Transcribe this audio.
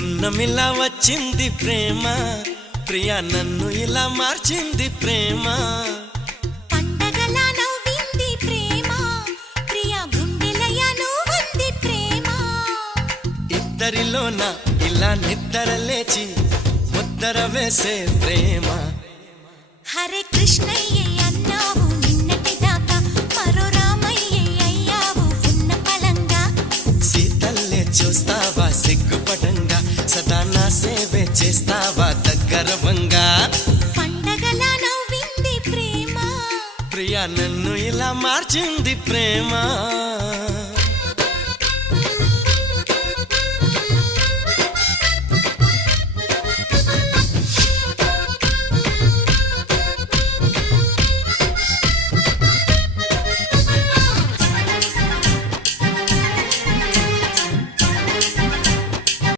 పున్నమిలా వచ్చింది ప్రేమ, ప్రియా నన్ను ఇలా మార్చింది ప్రేమ. పండగలా నవ్వింది ప్రేమ, ప్రియా గుండెలయ నువ్వుంది ప్రేమ. ఇద్దరిలోన ఇలా నిద్ర లేచి ముద్దర వేసే ప్రేమ. హరే కృష్ణయ్య అన్నావు నిన్నటి దాకా, మరో రామయ్య అయ్యావు ఉన్న పలంగా. సీతల్లే చూస్తావా సిగ్గుపడంగా, సదా నా సేవే చేస్తావా దగ్గరవంగా. పండగలా నవ్వింది ప్రేమ, ప్రియా నన్ను ఇలా మార్చింది ప్రేమ.